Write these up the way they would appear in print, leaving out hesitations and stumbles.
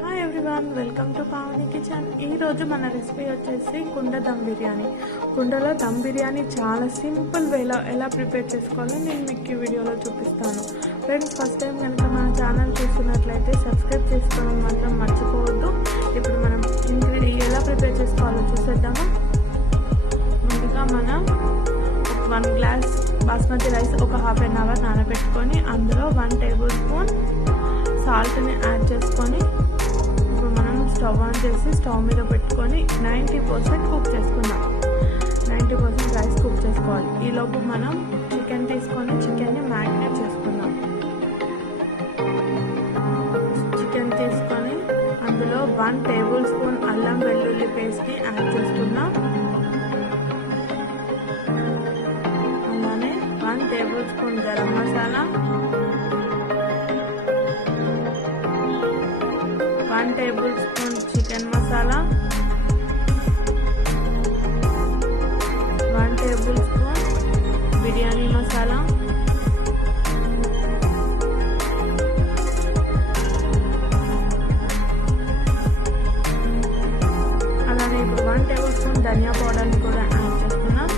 Hi everyone, welcome to Pavani kitchen. ఈరోజు మన recipe వచ్చేసి కుండ దమ్ బిర్యానీ. కుండలో దమ్ బిర్యానీ చాలా సింపుల్ వేలో ఎలా ప్రిపేర్ చేసుకోవాలో నేను మీకు ఈ వీడియోలో చూపిస్తాను. ఫ్రెండ్స్, ఫస్ట్ టైం కనుక మన ఛానల్ చూస్తున్నట్లయితే సబ్స్క్రైబ్ చేసుకోవడం మాత్రం మర్చిపోవద్దు. ఇప్పుడు మనం ఎలా ప్రిపేర్ చేసుకోవాలో చూసేద్దాము. ముందుగా మనం 1 గ్లాస్ బాస్మతి రైస్ ఒక హాఫ్ అన్ అవర్ నానబెట్టుకొని అందులో 1 టేబుల్ స్పూన్ సాల్ట్ని యాడ్ చేసుకొని ఇప్పుడు మనం స్టవ్ ఆన్ చేసి స్టవ్ మీద పెట్టుకొని 90% కుక్ చేసుకుందాం. 90% రైస్ కుక్ చేసుకోవాలి. ఈలోపు మనం చికెన్ తీసుకొని చికెన్ని మ్యారినేట్ చేసుకుందాం. చికెన్ తీసుకొని అందులో 1 టేబుల్ స్పూన్ అల్లం వెల్లుల్లి పేస్ట్ని యాడ్ చేసుకుందాం. అలానే 1 table spoon garam masala, 1 table spoon chicken masala, 1 table spoon biryani masala, అలానే ఇప్పుడు 1 టేబుల్ స్పూన్ ధనియా పౌడర్ని కూడా యాడ్ చేసుకున్నాం.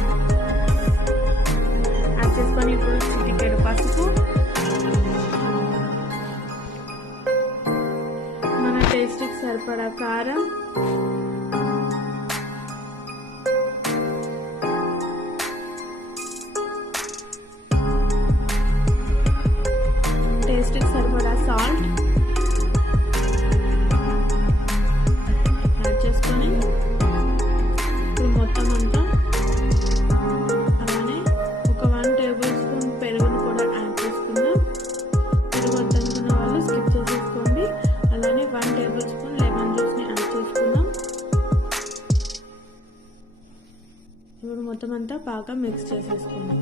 యాడ్ చేసుకొని ఇప్పుడు చిటికెడు పసుపు, టేస్ట్కి సరిపడా కారం, టేస్ట్కి సరిపడా సాల్ట్ యాడ్ చేసుకొని ఇప్పుడు మొత్తం అంతా అలానే ఒక 1 టేబుల్ స్పూన్ పెరుగును కూడా యాడ్ చేసుకుందాం. పెరుగు వద్దనుకున్న వాళ్ళు స్కిప్ చేసేసుకోండి. అలానే 1 టేబుల్ స్పూన్ లెమన్ జ్యూస్ని యాడ్ చేసుకుందాం. ఇప్పుడు మొత్తం అంతా బాగా మిక్స్ చేసేసుకుందాం.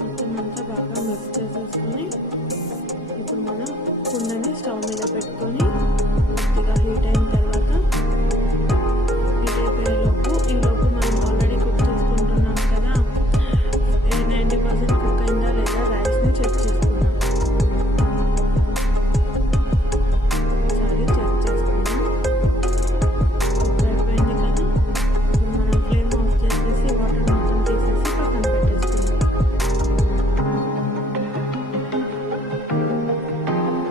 మొత్తం అంతా బాగా మిక్స్ చేసేసుకొని ఇప్పుడు మనం కుండని స్టవ్ మీద పెట్టుకొని కొద్దిగా హీట్ అయిన తర్వాత హీట్ అయిపోయేలోపు ఈలోపు మనం ఆల్రెడీ కుక్ చేసుకుంటున్నాం కదా, 90% కుక్ అయిందా లేదా రైస్ని చెక్ చేసుకుందాం. ఒకసారి చెక్ చేసుకుందాం. కుక్ అయిపోయింది కదా. ఇప్పుడు మనం ఫ్లేమ్ ఆఫ్ చేసేసి వాటర్ మొత్తం తీసేసి పక్కన పెట్టేసుకుందాం.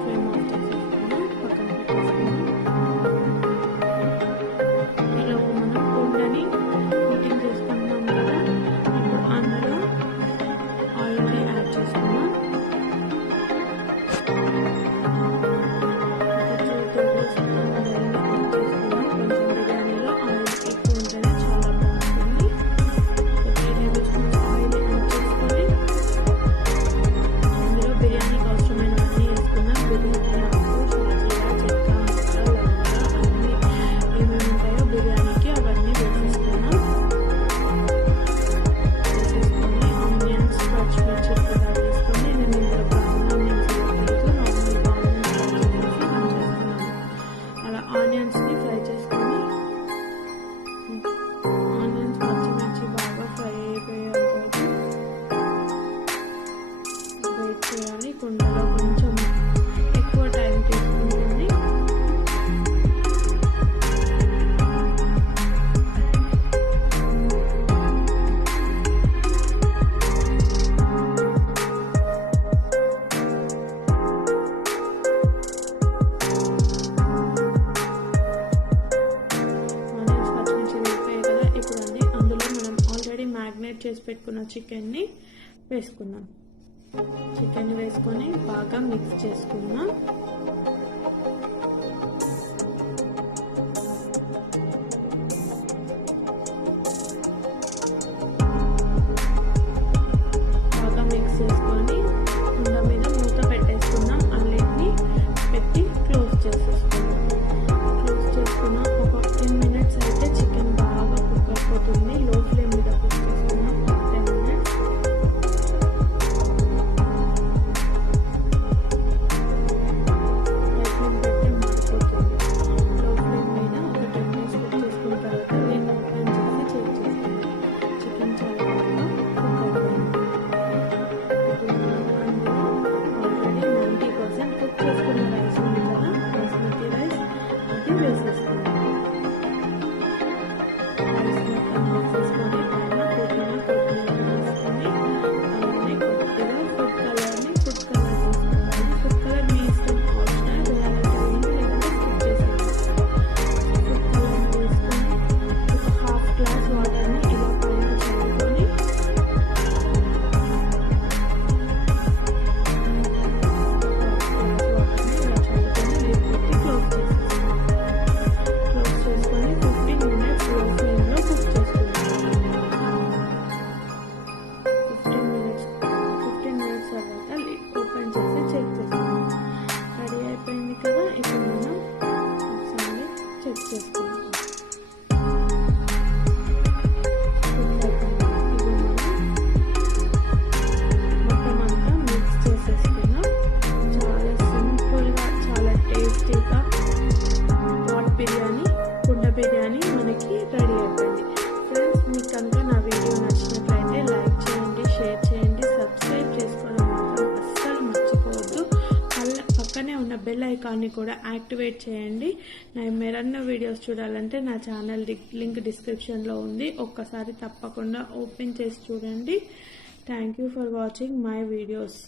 ఫ్లేమ్ ఆఫ్ చేసేసుకుందాం, పక్కన పెట్టేసుకుందాం. ఈలోపు మనం కుండని కుకింగ్ చేసుకుంటున్నాం కదా, ఇప్పుడు అందులో ఆయిల్ని యాడ్ చేసుకున్నాం. ఒక 2 టేబుల్ స్పూన్ ఆయిల్ని యాడ్ చేసుకున్నాం. కొంచెం బిర్యానీలో ఆయిల్ ఎక్కువ ఉంటేనే చాలా బాగుంటుంది. 3 టేబుల్ స్పూన్స్ ఆయిల్ని యాడ్ చేసుకొని అందులో బిర్యానీకి అవసరమైనవన్నీ వేసుకున్నాం. బిర్యానీ ఆకు, షాజీరా, చెక్క, ముక్క, లవంగా అన్నీ ఏమేమి ఉంటాయో బిర్యానీకి అవన్నీ వేసేసుకున్నాం. వేసేసుకొని ఆనియన్స్, పచ్చిమిర్చి కూడా వేసుకొని నేను ఇందులో బ్రౌన్ ఆనియన్స్ వేయలేదు, నార్మల్ ఆనియన్స్ యాడ్ చేసుకున్నాను. అలా ఆనియన్స్ని ఫ్రై చేసుకొని ఆనియన్స్, పచ్చిమిర్చి బాగా ఫ్రై అయిపోయేంత వరకు వెయిట్ చేయాలి. కుండలో కొంచెం ఎక్కువ టైం తీసుకుంటుంది. ఆనియన్స్, పచ్చిమిర్చి వేగిపోయాయి కదా. ఇప్పుడు అందులో మనం ఆల్రెడీ మ్యారినేట్ చేసి పెట్టుకున్న చికెన్ని వేసుకుందాం. చికెన్ వేసుకొని బాగా మిక్స్ చేసుకుందాం. బాగా మిక్స్ చేసుకొని కుండ మీద మూత పెట్టేసుకుందాం. అన్నిటిని పెట్టి క్లోజ్ చేసేసుకుందాం. క్లోజ్ చేసుకున్నాం. ఒక 10 మినిట్స్ అయితే చికెన్ బాగా కుక్ అయిపోతుంది. లో ఫ్లేమ్ మీద కుక్ చేసుకున్నాం. ఒక 10 మినిట్స్. పక్కనే ఉన్న బెల్ ఐకాన్ని కూడా యాక్టివేట్ చేయండి. నా మరిన్ని వీడియోస్ చూడాలంటే నా ఛానల్ లింక్ డిస్క్రిప్షన్లో ఉంది. ఒక్కసారి తప్పకుండా ఓపెన్ చేసి చూడండి. Thank you for watching my videos.